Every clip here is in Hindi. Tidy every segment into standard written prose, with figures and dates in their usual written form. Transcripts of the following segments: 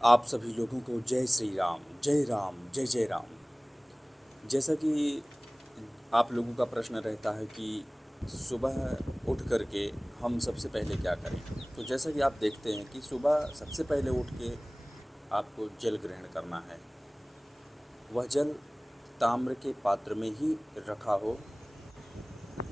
आप सभी लोगों को जय श्री राम, जय राम, जय जय राम। जैसा कि आप लोगों का प्रश्न रहता है कि सुबह उठ कर के हम सबसे पहले क्या करें? तो जैसा कि आप देखते हैं कि सुबह सबसे पहले उठ के आपको जल ग्रहण करना है। वह जल ताम्र के पात्र में ही रखा हो।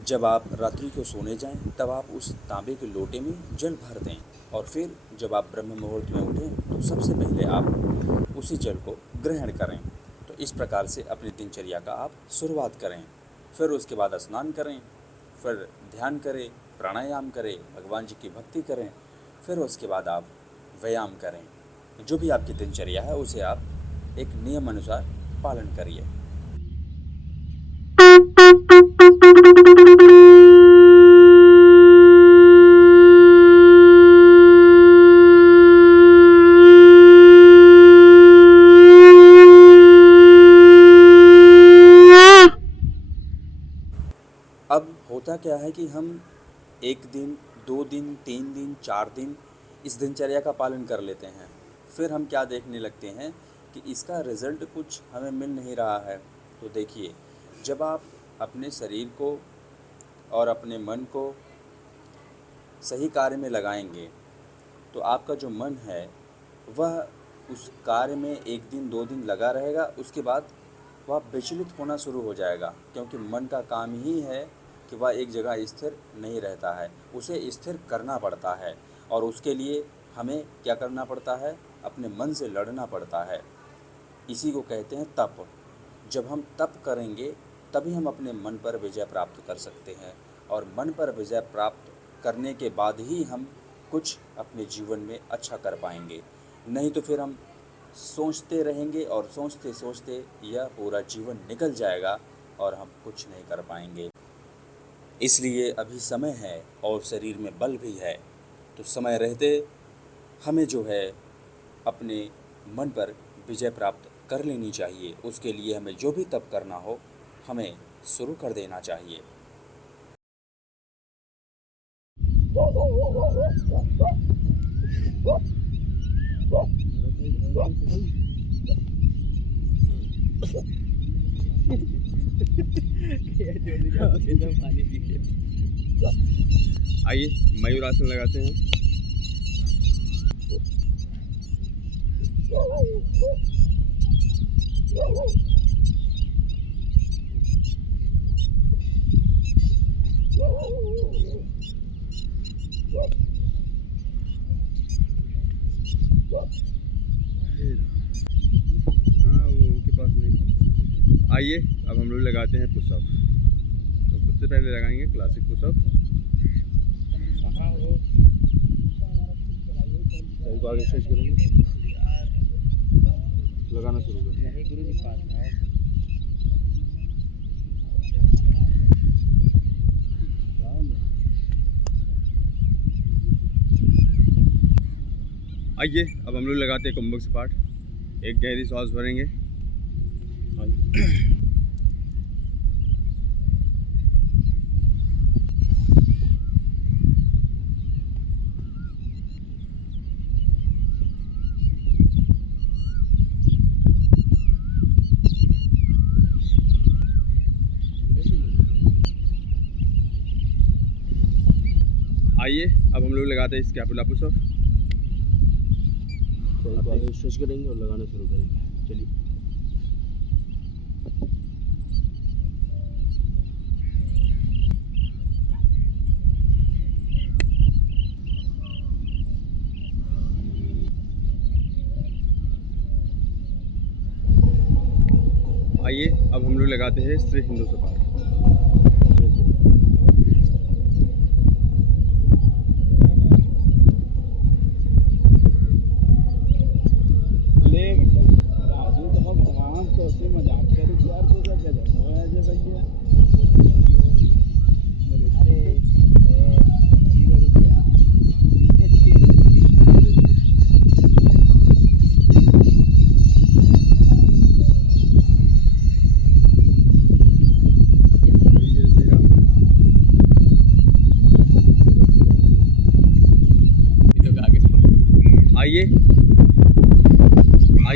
जब आप रात्रि को सोने जाएं, तब आप उस तांबे के लोटे में जल भर दें और फिर जब आप ब्रह्म मुहूर्त में उठें तो सबसे पहले आप उसी जल को ग्रहण करें। तो इस प्रकार से अपनी दिनचर्या का आप शुरुआत करें। फिर उसके बाद स्नान करें, फिर ध्यान करें, प्राणायाम करें, भगवान जी की भक्ति करें, फिर उसके बाद आप व्यायाम करें। जो भी आपकी दिनचर्या है उसे आप एक नियम अनुसार पालन करिए। अब होता क्या है कि हम 1 दिन, 2 दिन, 3 दिन, 4 दिन इस दिनचर्या का पालन कर लेते हैं। फिर हम क्या देखने लगते हैं कि इसका रिज़ल्ट कुछ हमें मिल नहीं रहा है। तो देखिए, जब आप अपने शरीर को और अपने मन को सही कार्य में लगाएंगे, तो आपका जो मन है वह उस कार्य में 1 दिन, 2 दिन लगा रहेगा। उसके बाद वह विचलित होना शुरू हो जाएगा, क्योंकि मन का काम ही है कि वह एक जगह स्थिर नहीं रहता है, उसे स्थिर करना पड़ता है। और उसके लिए हमें क्या करना पड़ता है? अपने मन से लड़ना पड़ता है। इसी को कहते हैं तप। जब हम तप करेंगे तभी हम अपने मन पर विजय प्राप्त कर सकते हैं, और मन पर विजय प्राप्त करने के बाद ही हम कुछ अपने जीवन में अच्छा कर पाएंगे। नहीं तो फिर हम सोचते रहेंगे और सोचते सोचते यह पूरा जीवन निकल जाएगा और हम कुछ नहीं कर पाएंगे। इसलिए अभी समय है और शरीर में बल भी है, तो समय रहते हमें जो है अपने मन पर विजय प्राप्त कर लेनी चाहिए। उसके लिए हमें जो भी तप करना हो हमें शुरू कर देना चाहिए। पानी पी के आइए मयूर आसन लगाते हैं। हाँ, वो उनके पास नहीं। आइए अब हम लोग लगाते हैं पुशअप। तो सबसे पहले लगाएंगे क्लासिक पुशअप। सही को आगे स्ट्रेच करेंगे, लगाना शुरू करें। आइए अब हम लोग लगाते हैं कुंभक सपाट। एक गहरी सांस भरेंगे। आइए अब हम लोग लगाते हैं स्कैपुला पुशअप। स्ट्रेच करेंगे और लगाना शुरू करेंगे। चलिए। आइए अब हम लोग लगाते हैं श्री हिंदू सपाट।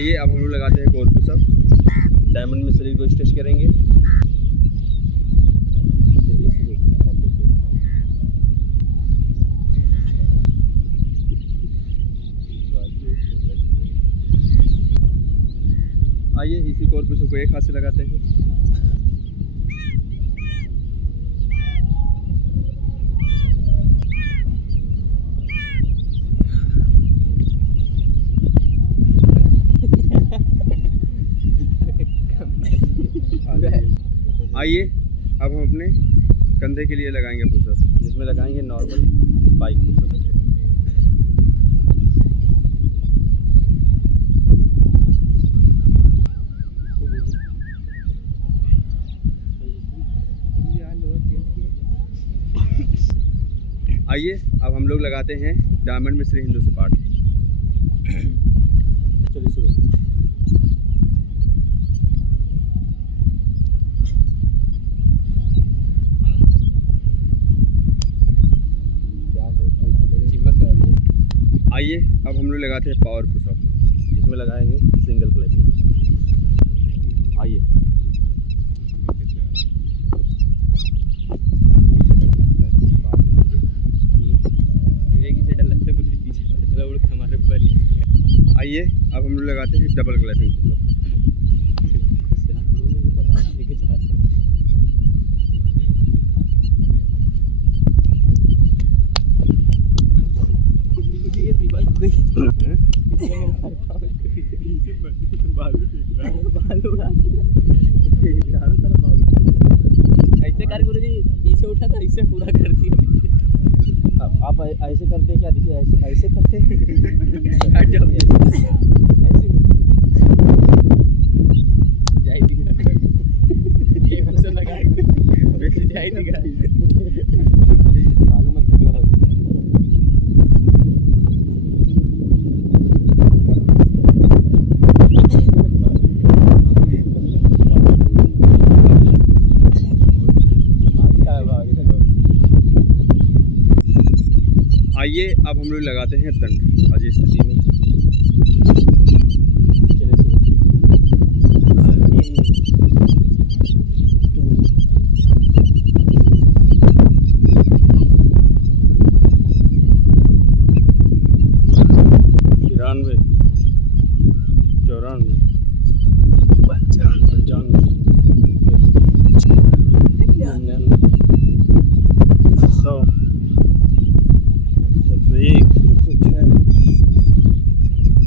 आइए अब हम लोग लगाते हैं एक और पुशअप। डायमंड में शरीर को स्ट्रेच करेंगे। चलिए शुरू कर लेते हैं। आइए इसी और पुशअप को एक हाथ से लगाते हैं। आइए अब हम अपने कंधे के लिए लगाएंगे पुशअप, जिसमें लगाएंगे नॉर्मल बाइक पुशअप। आइए अब हम लोग लगाते हैं डायमंड में श्री हिंदू सपाट। चलिए शुरू। आइए अब हम लोग लगाते हैं पावर पुशअप, जिसमें लगाएंगे सिंगल क्लैपिंग पुशअप। आइए आइए अब हम लोग लगाते हैं डबल क्लैपिंग पुशअप। ऐसे कर गुरु जी, पीछे उठा था, इससे पूरा कर दिया। आप ऐसे करते क्या? देखिए ऐसे ऐसे करते ऐसे जाई दिखा ये मुझे लगा वैसे जाई दिखा मालूम है क्या होता है। आइए अब हम लोग लगाते हैं दंड अजय स्थिति में। चलिए शुरू। तिरानवे, चौरानवे, पंचानवे, 100, 101, 106,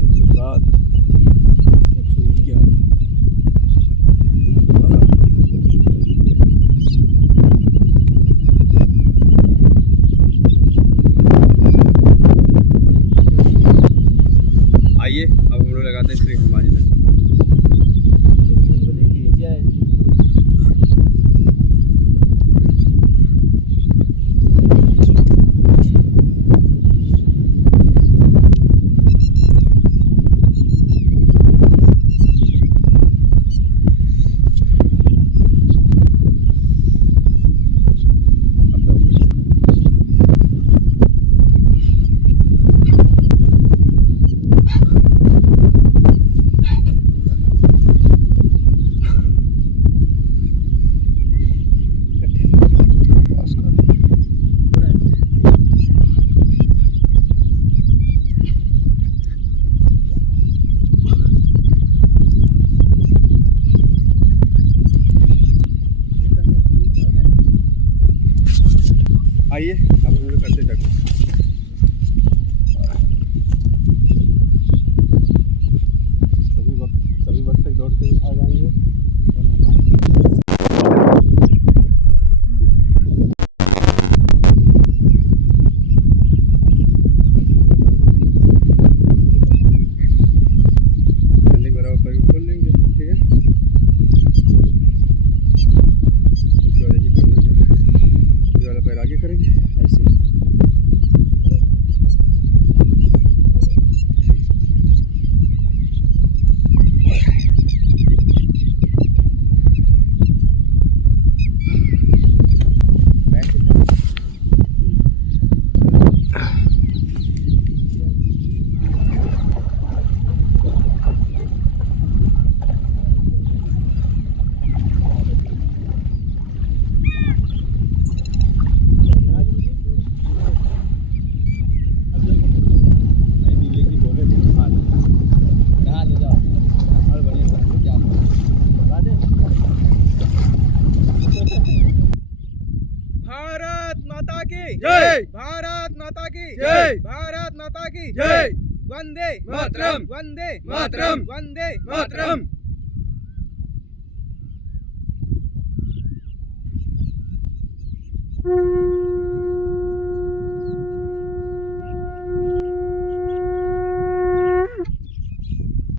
107, 111, 112। आइए अब हम लोग लगाते हैं श्री हनुमान जी दंड। क्या है? आइए अब हम लोग करते हैं डग। सभी वक्त तक दौड़ते हुए आ जाएंगे। कंधे के बराबर पैर को खोल लेंगे, ठीक है। उसके बाद यही करना क्या, ये वाला पैर आगे करेंगे ऐसे। माता की जय। भारत माता की जय। भारत माता की जय। वंदे मातरम। वंदे मातरम। वंदे मातरम।